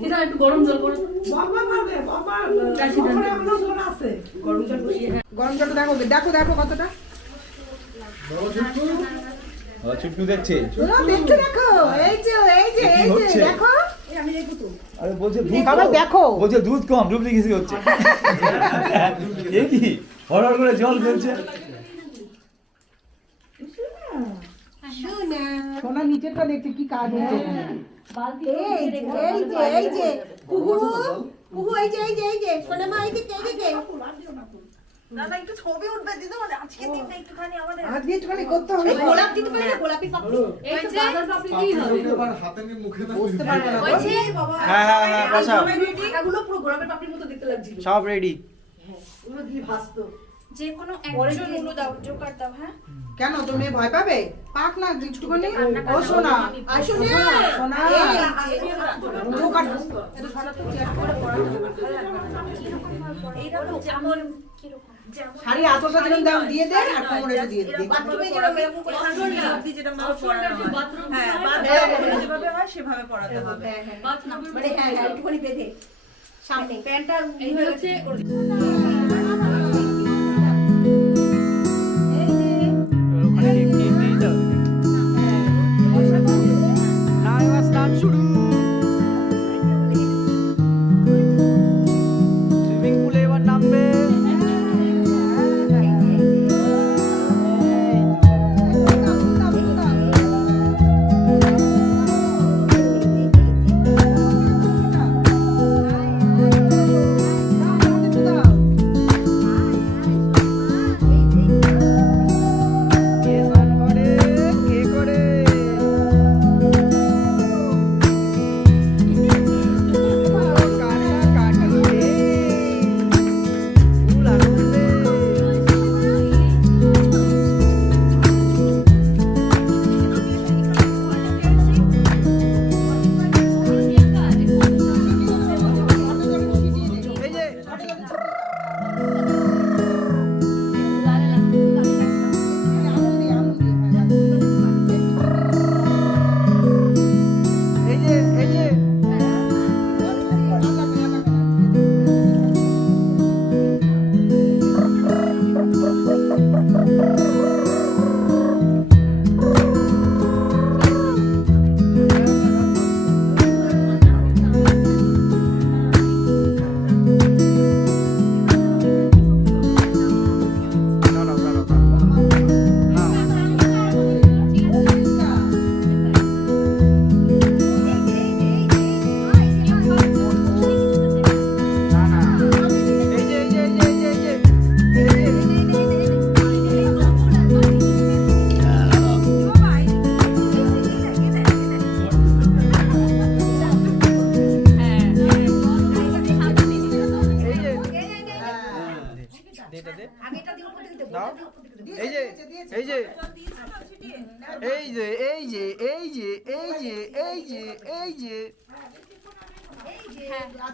খুলে গরম জল করে গরম জল দেখো দেখো দেখো কতটা চুটকু দেখছে দেখতে দেখো এই যে এই যে এই যে দেখো আমি দেখো তো আরে বলছে বাবা দেখো বলছে দুধ কম ডুপ্লিকেসি হচ্ছে এ কি হরহর করে জল ফেলছে সোনা নিচেরটা দেখতে কি কাজ হচ্ছে এই যে এই যে কুহু কুহু এই যে এই যে এই যে সোনা মা এই যে এই যে না না একটু ছবি উঠবে দিদি মানে আজকে দিনটা একটুখানি আমাদের আজকে একটুখানি করতে হবে গোলাপ দিতে পারি না গোলাপি পাপড়ি এই যে বাদাম পাপড়ি কি হবে হাতে নিয়ে মুখে না বুঝতে পারবে না ওই যে বাবা হ্যাঁ হ্যাঁ হ্যাঁ বসাও এগুলো পুরো গোলাপের পাপড়ির মতো দেখতে লাগছিল সব রেডি ওগুলো দিয়ে ভাসতো যে কোনো একজন উলো দাও জোকার দাও হ্যাঁ কেন তুমি ভয় পাবে পাক না একটুখানি ও সোনা আই সোনা সোনা জোকার এটা সোনা তো চেক করে পড়া এইরকম যেমন শাড়ি আঁচলটা যেরকম দাম দিয়ে দেন আর কোমরেটা দিয়ে দেন বাথরুমে যেরকম এরকম করে হাঁটুর অবধি যেটা মাল পরানো হয় হ্যাঁ বাথরুমে যেভাবে হয় সেভাবে পরাতে হবে মানে হ্যাঁ হ্যাঁ একটুখানি বেঁধে সামনে প্যান্টটা এই হচ্ছে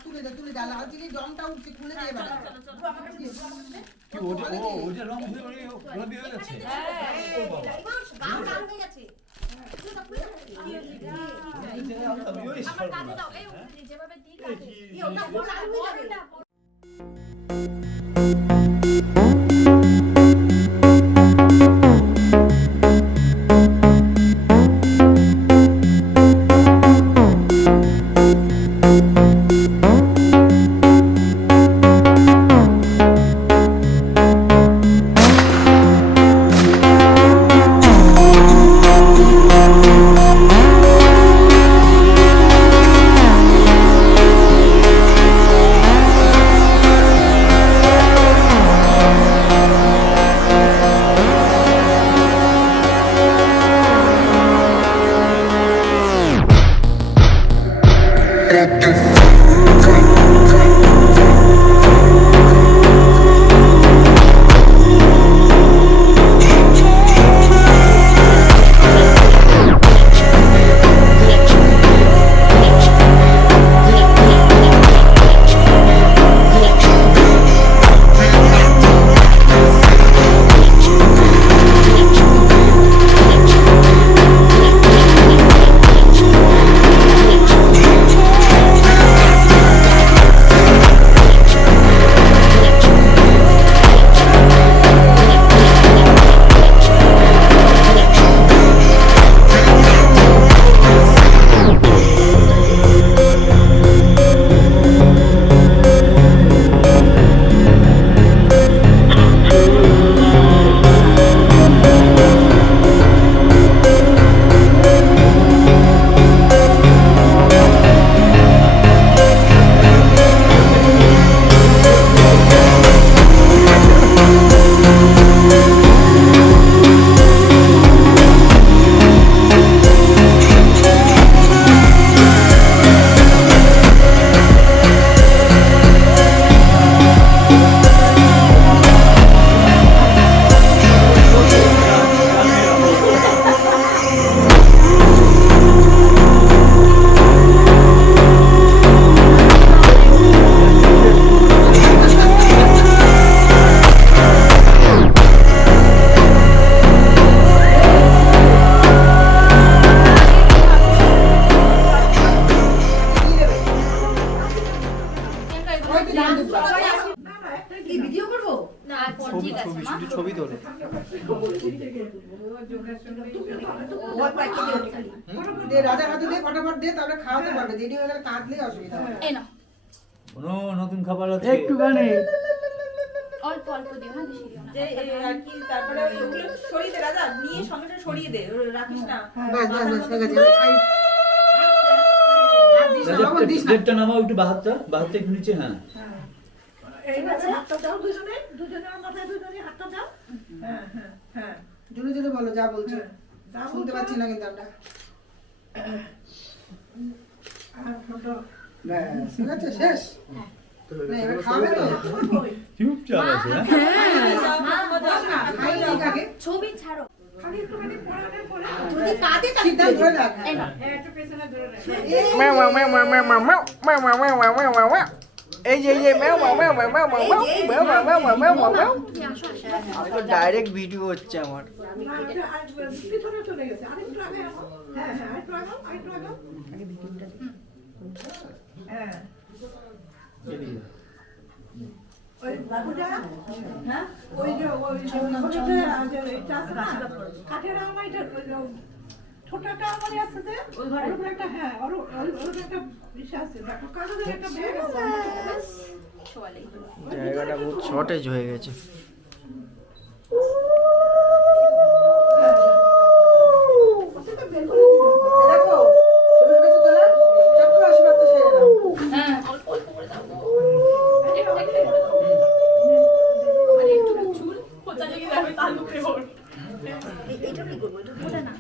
তুলে দে তুলে দে লাল চিনি জমটা উঠছে খুলে দিয়ে বাবা কি ওটা রং হয়ে গোলাপি হয়ে যাচ্ছে গাও লাল হয়ে গেছে আমার কাজে দাও এই যেভাবে দিই কাজে এই ওটা লাল হয়ে যাবে দে রাজার হাতে দে ফটাফট দে, তাহলে খাওয়াতে পারবে। দেরি হয়ে গেলে কাঁদলেই অসুবিধা হবে। এই নাও কোনো নতুন খাবার আছে একটুখানি অল্প অল্প দিও, হ্যাঁ বেশি দিও না। যে আর কি তারপরে ওগুলো সরিয়ে দে রাজা, নিয়ে সঙ্গে সঙ্গে সরিয়ে দে, রাখিস না। বাস বাস বাস হয়ে গেছে। খাই। আর দিস না, বাবা, দিস না। প্লেটটা নামাও একটু বাহাতটা একটু নিচে। হ্যাঁ এইভাবে হাতটা দাও দুজনের মাথায় দুজনে হাতটা দাও। হ্যাঁ হ্যাঁ হ্যাঁ জোরে জোরে বলো যা বলছো। শুনতে পাচ্ছি না কিন্তু আমরা। ব্যাস, ঠিক আছে, শেষ। না, এবার খাবে তো? চুপচাপ আছে। হ্যাঁ খাই নি কাকে? ছবি ছাড়ো। যদি কাঁদে তা সিদ্ধান্ত ধরে রাখ। এই নাও। ম্যাও ম্যাও ম্যাও ম্যাও ম্যাও ম্যাও ম্যাও ম্যাও ম্যাও ম্যাও ম্যাও ম্যাও ম্যাও। এই যে ম্যাও ম্যাও ম্যাও ম্যাও ম্যাও ম্যাও ম্যাও ম্যাও ম্যাও ম্যাও ম্যাও ম্যাও ম্যাও ম্যাও। তো ডাইরেক্ট ভিডিও হচ্ছে আমার। জায়গাটা বহুত শর্টেজ হয়ে গেছে। দেখো ছবি হয়েছে তোলা চক্র আশীর্বাদ তো সেরে নাও। হ্যাঁ অল্প অল্প করে দাও। একটু একটু করে দাও। আর একটু চুল কোথা থেকে যাবে তার উপরে ওর। এটা কি করব? এটা ওটা না।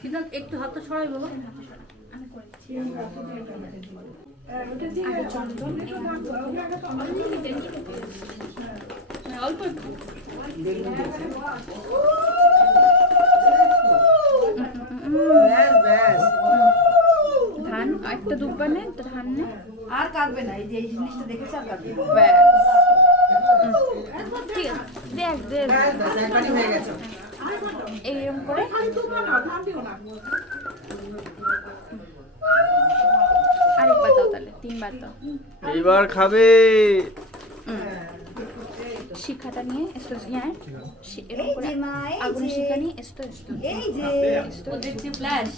কিন্তু একটু হাতটা সরাই বাবা। আমি করে দিচ্ছি। আগে চন্দন অল্প একটু। ব্যাস ব্যাস। ধান একটা দুব্বা নে, ধান নে। আর কাঁদবে না, এই যে এই জিনিসটা দেখেছে আর কাঁদবে না। ব্যাস। ঠিক আছে দেখ দেখ ব্যাস ব্যাস, একবারই হয়ে গেছে। এইরকম করে আরেকবার দাও, তাহলে তিনবার দাও। এইবার খাবে। শিখাটা নিয়ে এসো হ্যাঁ এরকম করে এই যে মা, এই আগুন যে। শিখা নিয়ে এসো এসো এই যে এসো দেখছি ফ্ল্যাশ।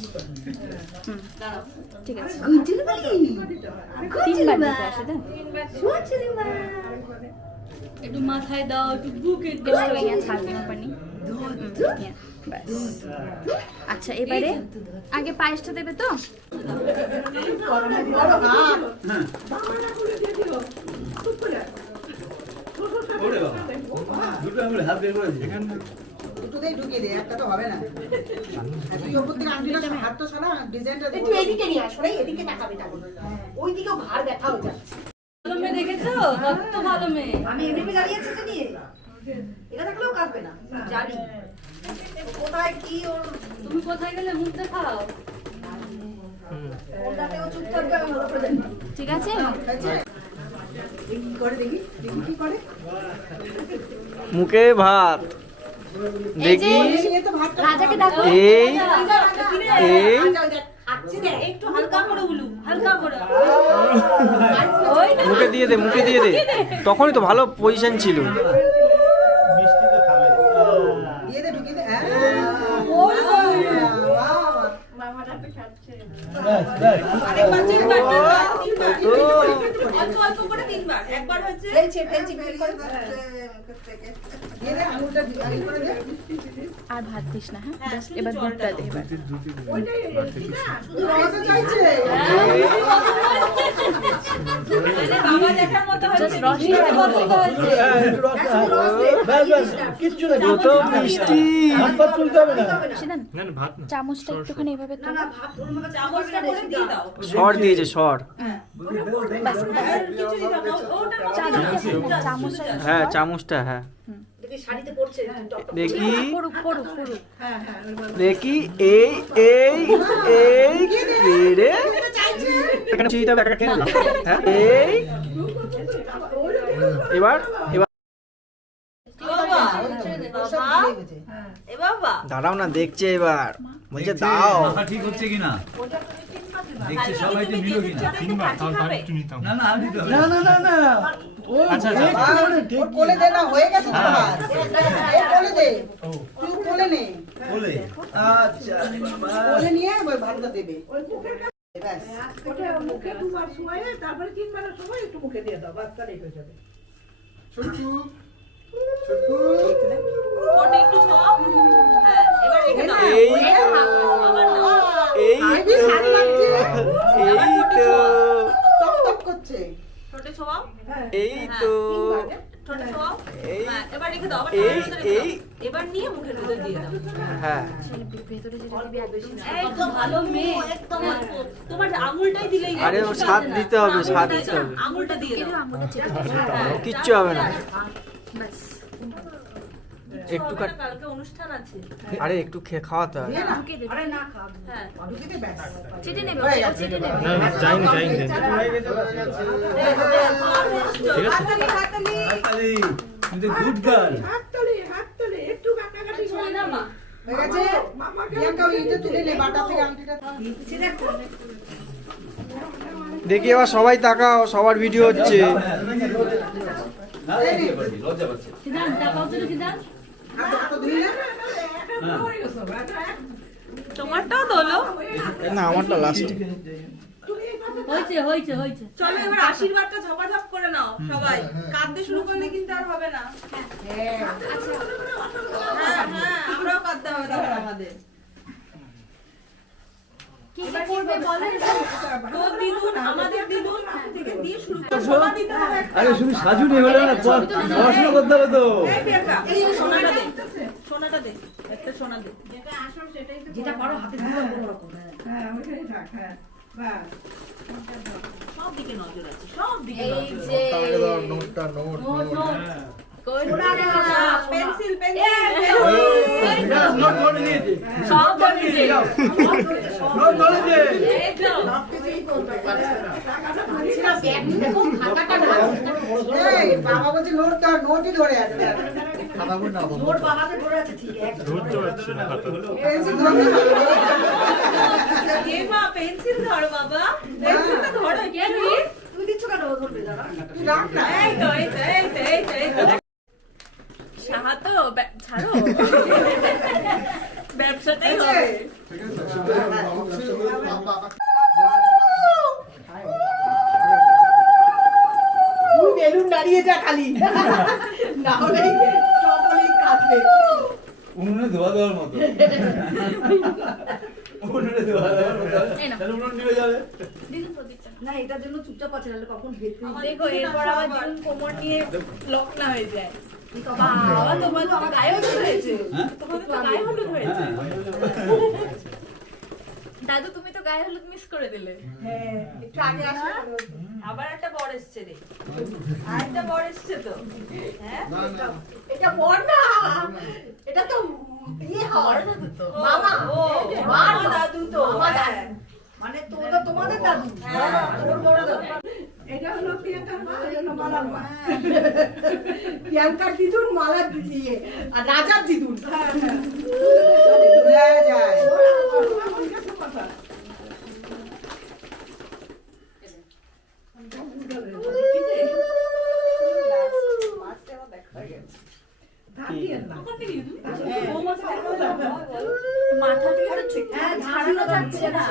ঠিক আছে গুঞ্জুর বাড়ি। তিনবার দিতে আসে দেন শুনছিলি মা। একটু মাথায় দাও, একটু বুকে দাও। এসো ইয়া ছাড়বে না পানি। ব্যাস। আচ্ছা এবারে আগে পায়েসটা দেবে তো। ওরে বাবা, দুটো আঙুলে হাত বের করে দিয়েছে। দুটোতেই ঢুকিয়ে দে, একটা তো হবে না। আর তুই ওপর থেকে আঙুলটা হাতটা সরা, ডিজাইনটা একটু এদিকে নিয়ে আসো, এদিকে তাকাবে তাহলে। ওইদিকেও ঘাড় ব্যথা হয়ে যাচ্ছে। ভালো মেয়ে দেখেছো? কত ভালো মেয়ে। আমি এমনি দাঁড়িয়ে আছি জানি, এটা থাকলেও কাঁদবে না, জানি। ও কোথায় কি ওর তুমি কোথায় গেলে মুখ দেখাও। ওর যাতে ও চুপ থাকবে আমি ভালো করে জানি। ঠিক আছে দেখি কি করে, দেখি দেখি কি করে। মুখে ভাত দেখি। এ তো ভাতটা রাজাকে ডাকো। এই এই খাচ্ছে দে, একটু হালকা করে উলু, হালকা করে। মুখে দিয়ে দে, মুখে দিয়ে দে। তখনই তো ভালো পজিশন ছিল। মিষ্টি তো খাবে। দিয়ে দে, ঢুকিয়ে দে। হ্যাঁ ওই বাহ ব্যাস ব্যাস। আরেকবার তিনবার অল্প অল্প করে তিনবার। একবার হচ্ছে ফেলছি ফেলছি ফেল করে। দিয়ে দে, আঙুলটা দিয়ে করে দে। আর ভাত দিস না হ্যাঁ জাস্ট এবার দুধটা দে এবার। শুধু রসও চাইছে। বাবা দেখার মতো জাস্ট হচ্ছে। রস হ্যাঁ, একটু রস দাও। ব্যাস ব্যাস, কিচ্ছু না, কত মিষ্টি। হাত পা তুলতে হবে না। সেদান চামচটা একটুখানি এভাবে তো চামচটা করে দিয়ে দাও। সর দিয়েছে সর। কিছু দিতে হবে না। চামচটা হ্যাঁ চামচটা, হ্যাঁ দেখি শাড়িতে পড়ছে টপ টপ। দেখি পড়ুক পড়ুক পড়ুক। দেখি এই এই এই রে এখানে চিটা ব্যাটা কেন? হ্যাঁ এই এবার এবার বাবা এ বাবা দাঁড়াও না, দেখছে এবার, বলছে দাও। মাথা ঠিক হচ্ছে কিনা দেখছি, সবাই যে মিলো কিনা। না না আর দিতে হবে না। না না না, আচ্ছা ওর কোলে দে না, হয়ে গেছে তো ভাত। ও কোলে দে, তুই কোলে নে। বলে আচ্ছা বলে নিয়ে ওই ভাতটা দেবে ব্যাস ওটা মুখে দুবার শুয়ে তারপরে 3 বেলা সময় একটু মুখে দিয়ে দাও বাস তাহলেই হয়ে যাবে ছোটে একটু ছোঁয়াও। হ্যাঁ, এবার রেখে দাও। এই আবার নাও। এই আইবি শাড়ি লাগছে এই তো টক টক করছে ছোটে ছোঁয়াও। এই তো ছোটে ছোঁয়াও। এই- হ্যাঁ, এবার রেখে দাও। আবার এই- ঠান্ডার মধ্যে রেখে দাও। এই- এবার নিয়ে মুখের ভিতর দিয়ে দাও। হ্যাঁ একদম ভালো মেয়ে, একদম তোমার আঙুলটাই দিলেই হবে। আরে ও স্বাদ দিতে হবে, স্বাদ দিতে হবে। আঙুলটা দিয়ে দাও। কিচ্ছু হবে না একটু হবে না, কালকে অনুষ্ঠান আছে। আরে একটু খাওয়াতে হবে হ্যাঁ, ঢুকে দে ব্যাস চেটে নেবে হয়ে গেছে। হাততালি কিন্তু গুড গার্ল হাততালি একটু কাটাকাটি ছোঁয় না মা। হয়ে গেছে প্রিয়াঙ্কা ওই ইটা তুলে নে বাটা থেকে আংটিটা দেখি এবার সবাই তাকাও, সবার ভিডিও হচ্ছে। লজ্জা পাচ্ছে হাতটা ধুই না তোমারটাও তোলো। না আমারটা লাস্ট চলো এবার আশীর্বাদটা ঝপাঝপ করে নাও সবাই। কাঁদতে শুরু করলে কিন্তু আর হবে না। হ্যাঁ হ্যাঁ, আমরাও কাঁদতে হবে তখন আমাদের। তোর দিদুন, আমাদের দিদুন থেকে দিয়ে শুরু করো। সবার দিতে হবে একটা। আরে শুধু সাজুনি হলো না পড়াশোনা করতে হবে তো এই প্রিয়াঙ্কা, এই সোনাটা দে, সোনাটা দে, একটা সোনা দে। যেটা পারো হাতে ধরে কোনো রকম হ্যাঁ ওইটাই থাক হ্যাঁ বাস সব দিকে নজর আছে, সব দিকে এই নজর যে পেন্সিল পেন্সিল নোট করে নিয়েছি সব ধরেছে। নোট ধরেছে এই তো। এই বাবা বলছে নোট ধর নোটই ধরে আছে নোট বাবাকে ধরে আছে ঠিক একদম পেন্সিল ধরে এ মা পেন্সিল ধর বাবা, পেন্সিলটা ধরো কে তুই? তুমি দিচ্ছ কেন ও ধরবে দাঁড়া তুই রাখ না এই তো এই তো এই তো এই তো এই তো সাহাতো ছাড়ো। ব্যবসাটাই হবে। তুই বেলুন দাঁড়িয়ে যা খালি না হলে সকলেই কাঁদবে উনুনে ধোয়া দেওয়ার মতো উনুনে ধোয়া দেওয়ার মতো তাহলে উনুন নিয়ে যাবে না এটার জন্য চুপচাপ আছে নাহলে কখন ভেদ দেখো এরপর আবার দিন কোমর নিয়ে লক না হয়ে যায়। বাবা তোমার তো গায়ে হলুদ হয়েছে। তোমার তো গায়ে হলুদ হয়েছে। দাদু তুমি তো গায়ে হলুদ মিস করে দিলে। হ্যাঁ একটু আগে আসলে আবার একটা বর এসছে রে, আরেকটা বর এসছে তো। হ্যাঁ এটা বড় না এটা তো ইয়ে হয় মামা, ও মামা দাদু তো। হ্যাঁ মানে তোমরা তোমাদের দাদু তোর বড় দাদু এটা হলো প্রিয়াঙ্কার মা এটা হলো মালার মা প্রিয়াঙ্কার দিদুন মালার দিয়ে আর রাজার দিদুন হ্যাঁ ভুলে যায় মাথা থেকে তো ঠিক ছাড়ানো যাচ্ছে না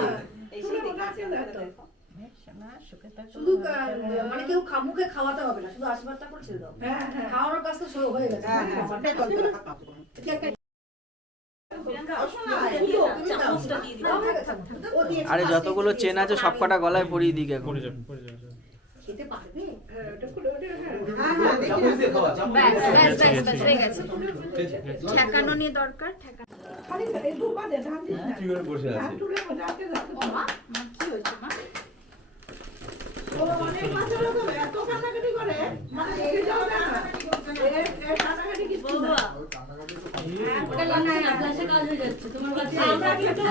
শুধু মানে কেউ মুখে খাওয়াতে হবে না শুধু আশীর্বাদটা করে ছেড়ে দাও খাওয়ানোর কাজ তো শুরু হয়ে গেছে হ্যাঁ হ্যাঁ ওটাই করতে হবে চামচটা দিয়ে দিও। আরে যতগুলো চেন আছে সব কটা গলায় পরিয়ে দিকে এখন খেতে পারবে হ্যাঁ হ্যাঁ দেখি চামচ দিয়ে খাওয়া চামচ ব্যাস দিয়ে ব্যাস ব্যাস ব্যাস হয়ে গেছে ঠেকানো নিয়ে দরকার ঠেকানো খালি এই দুবার দে ধান দিস না কি করে বসে ধান আছে তুলে যাতে যাতে মা কি হয়েছে মা ও অনেক বাচ্চা লোক এত কান্নাকাটি করে মানে দেখে যাও না এই কান্নাকাটি কি বাবা, ওটা লাগাই না ক্লাসে কাজ হয়ে যাচ্ছে তোমার কাছে আমরা কিন্তু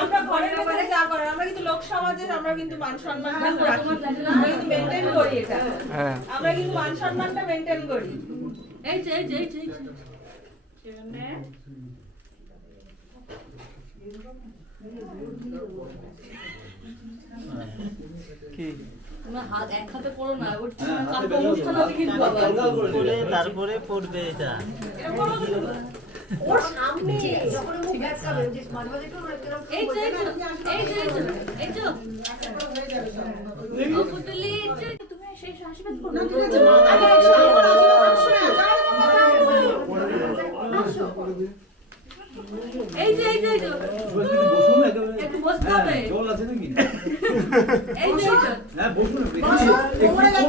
আমরা ঘরের ভেতরে যা করার আমরা কিন্তু লোক সমাজের আমরা কিন্তু মান সম্মানটা রাখি, আমরা কিন্তু মেনটেন করি এটা। হ্যাঁ আমরা কিন্তু মান সম্মানটা মেনটেন করি। এই যে এই যে এই যে কি তোমরা হাত এক হাতে পড়ো না, ওর হ্যাঁ, হাতে কালকে বেলুন অনুষ্ঠান আছে কিন্তু আবার। হালকা করে দিও। তারপরে পড়বে এটা এটা করো তো। ওর সামনে যখন ও মুখ আটকাবে যে মাঝে মাঝে একটু এরকম এই তো এই তো ও পুতুলি তুমি শেষ আশীর্বাদ করো না ঠিক আছে মা আগে এই যে বসুন না একেবারে। একটু বসতে হবে জল আছে নাকি? এই যে হ্যাঁ বসুন।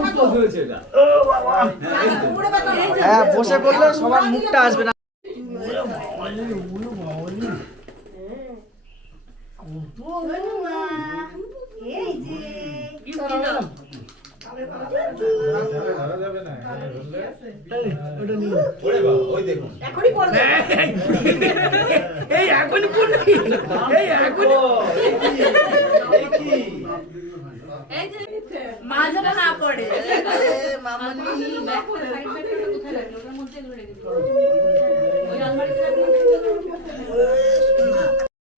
একটু হয়েছে এটা। হ্যাঁ, এই তো। হ্যাঁ বসে করলে সবার মুখটা আসবে না। এই যে ওরে বাবা, ওই দেখুন। এখনই করবে এই এখনই করবি? এই এখনই? এই কি? এই যে মা যেন না পড়ে মামনি ব্যাক সাইড কোথায় রাখি ওটার মধ্যে এগুলো রেখে দিও ওই আলমারিতে রাখি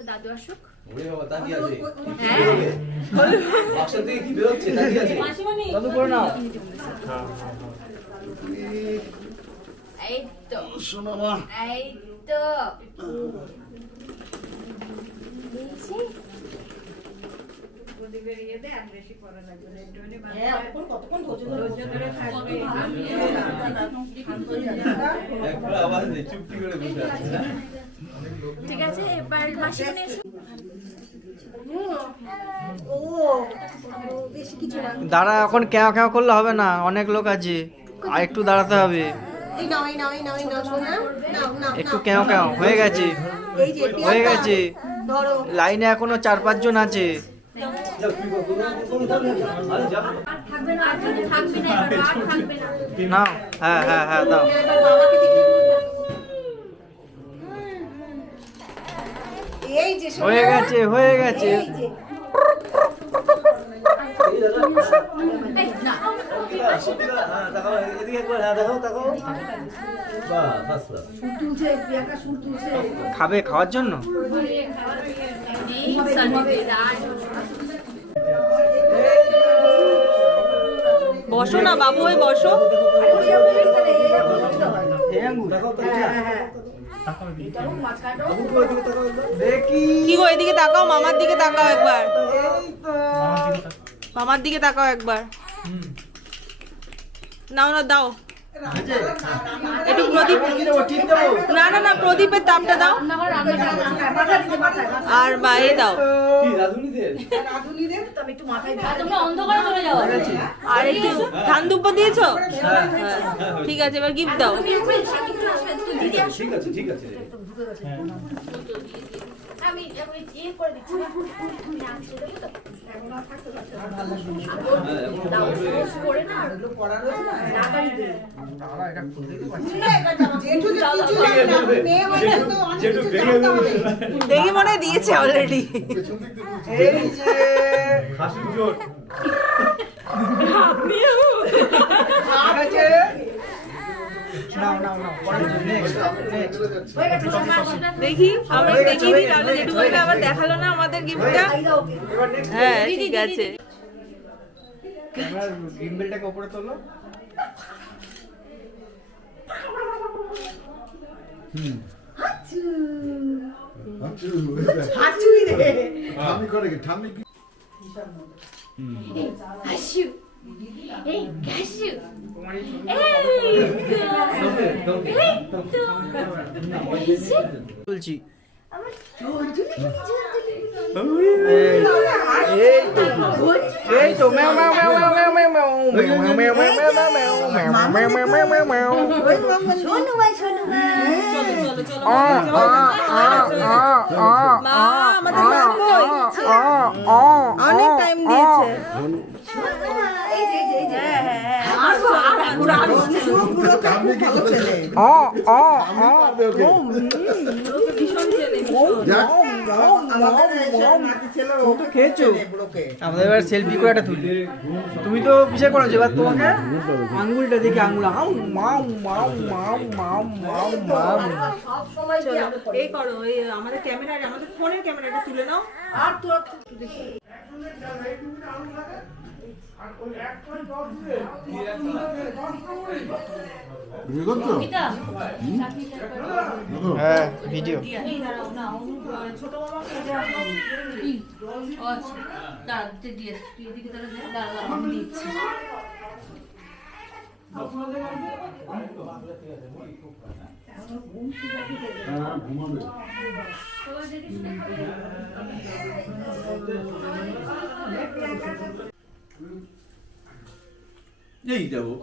দাদু আসুক ওরে বাবা, তাকিয়ে আছে। হ্যাঁ বাক্স থেকে কি বেরোচ্ছে? তাকিয়ে আছে। মাসিমণি দাদু করে নাও। এই তো শোনো মা এই তো হ্যাঁ কতক্ষণ ধৈর্য ধরে থাকবে একবার আওয়াজ নেই, চুপটি করে বসে আছে। হ্যাঁ? ঠিক আছে এবার মাসিমণি এসো ও বেশি কিছু না দাঁড়া, এখন কেউ কেউ করলে হবে না, অনেক লোক আছে, আর একটু দাঁড়াতে হবে। এই নাও এই নাও এই নাও এই নাও শোনা নাও নাও একটু কেউ কেউ হয়ে গেছে, এই যে হয়ে গেছে। ধরো লাইনে এখনো 4-5 জন আছে। যাও, তুই বল, আরে যা। থাকবে না আর থাকবে না এবার আর থাকবে না নাও, হ্যাঁ হ্যাঁ হ্যাঁ দাও। এবার বাবাকে দেখে এই যে শোনা হয়ে গেছে হয়ে গেছে। এই যে এই দাদা। এই না হ্যাঁ, তাকাও, এদিকে একবার, হ্যাঁ, তাকাও, তাকাও। বাহ, বাস, বাস। সুর তুলছে প্রিয়াঙ্কা সুর তুলছে খাবে খাওয়ার জন্য? এই সানডে রাত বসো না বাবু ওই বসো দেখি কি গো এদিকে তাকাও মামার দিকে তাকাও একবার মামার দিকে তাকাও একবার নাও না দাও একটু প্রদীপ না না না প্রদীপের তাপটা দাও আর বাইরে দাও কি, রাধুনিদের? রাধুনিদের আমি একটু মাথায় তোমরা অন্ধকারে চলে যাও আর একটু ধান দুব্বা দিয়েছো হ্যাঁ ঠিক আছে এবার গিফট দাও দিদি আসো ঠিক আছে, ঠিক আছে। আমি এখন ইয়ে করে দিচ্ছি আমি আসতে দেবো তো দাও সোস করে না আর পড়া রয়েছে না নাগারি দে জেঠু যে কিছু জানে না মেয়ে হয়ে তো অনেক যেটু কিছু ভেঙে জানতে হবে দেখি মনে হয় দিয়েছে অলরেডি এই যে হাসির জোর। ঠিক আছে। নাও নাও নাও, পরের জন, next, next। দেখি আমরা দেখি নি তাহলে যেটু বলবে আবার দেখালো না আমাদের গিফটটা এবার next। হ্যাঁ ঠিক আছে ক্যামেরার গিম্বেলটাকে উপরে তোলো। হাঁচুই রে ঠাম্মি করে কি ঠাম্মি কি হাসু এই হাসু তুলছি। এই তো ম্যাও ম্যাও ম্যাও ম্যাও ম্যাও ম্যাও ম্যাও ম্যাও ম্যাও ম্যাও ম্যাও ম্যাও ম্যাও ম্যাও ম্যাও ম্যাও ম্যাও। শোনো ভাই শোনো ভাই মা আমাদের মা কই অনেক টাইম দিয়েছে এই যে এই যে ঠাম্মি কি করেছে যাক খেয়েছো? আমাদের এবার সেলফি করে একটা তুলি। তুমি তো পিছিয়ে করেছো, এবার তোমাকে আঙ্গুলটা দেখি আঙ্গুল মাও মাও মাও মাও মাও মাও মাও। সব সময় কি চলো আলো এই করো এই আমাদের ক্যামেরা আমাদের ফোনের ক্যামেরাটা তুলে নাও আর তোরা রেকর্ড তো হ্যাঁ ভিডিও। এই দাঁড়াও না ছোট মামাকে ও আচ্ছা দাঁড়া দিয়ে তুই এদিকে দাঁড়া আমি দিচ্ছি। হ্যাঁ ঘুমাবে এই যাবো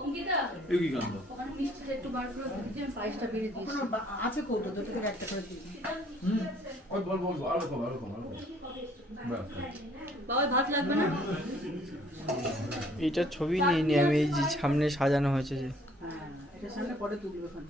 এই কি কাণ্ড ওখানে মিষ্টিটা একটু বার করে দিচ্ছি আমি পায়েসটা বেড়ে দিচ্ছি। আছে কৌটো দুটো থেকে একটা করে দিই। ওই বল বল আরো কম বাবা ভাত লাগবে না? এইটার ছবি নিইনি আমি, এই যে সামনে সাজানো হয়েছে যে। হ্যাঁ এটার সামনে পরে তুলবে ওখানে।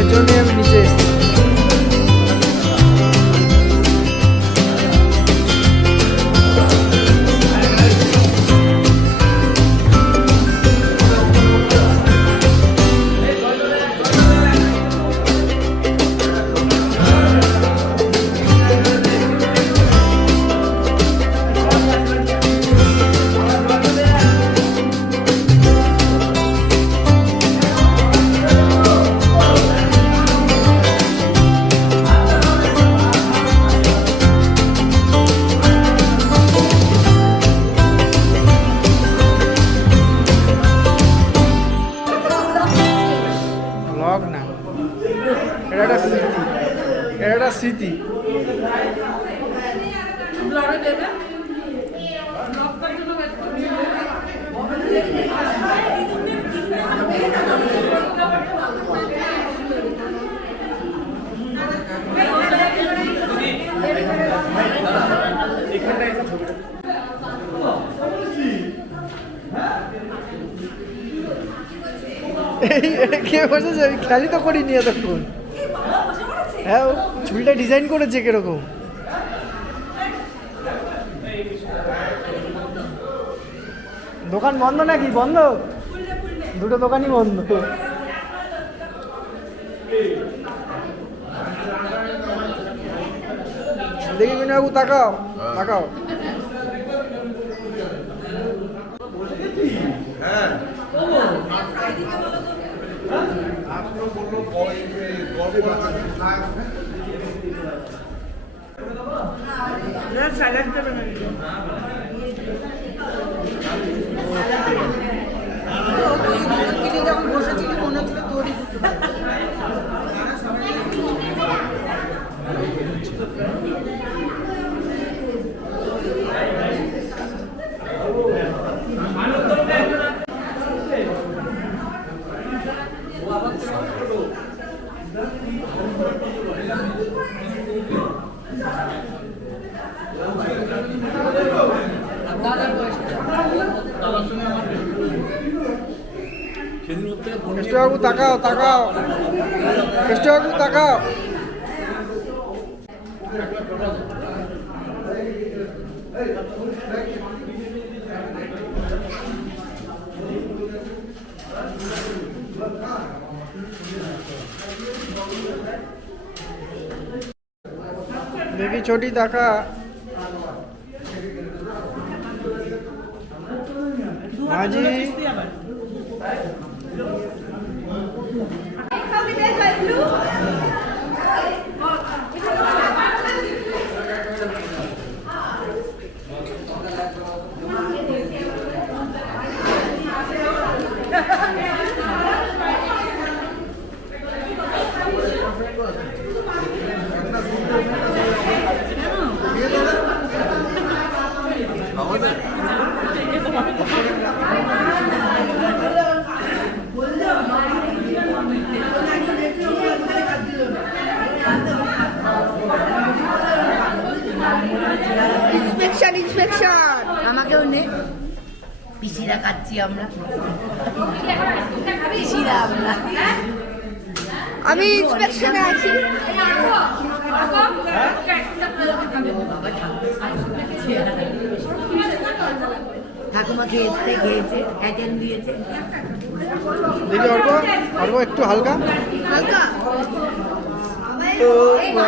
এর জন্যই আমি নিচে এসেছি। ব্লগ না, এটা একটা স্মৃতি, এটা একটা স্মৃতি। ব্লগে দেবে ব্লগ করার জন্য ওয়েট করছি। এই এটা কে বসেছে? আমি খেয়ালই তো করিনি এতক্ষণ। হ্যাঁ ও চুলটা ডিজাইন করেছে কিরকম। দোকান বন্ধ নাকি? বন্ধ, দুটো দোকানই বন্ধ। দেখি বিনয়বাবু তাকাও তাকাও। যখন বসেছিলি মনে হচ্ছিল তোরই কেষ্টবাবু তাকাও তাকাও, কেষ্টবাবু তাকাও। দেখি ছোটি দেখা। মাঝি ইন্সপেকশন আমাকেও নে পিসিরা খাচ্ছি আমরা পিসিরা আমরা আমি ইন্সপেকশনে আছি ঠাকুমা খেয়েছে অ্যাটেন্ড দিয়েছে দেখি অর্ক একটু হালকা হালকা ও মা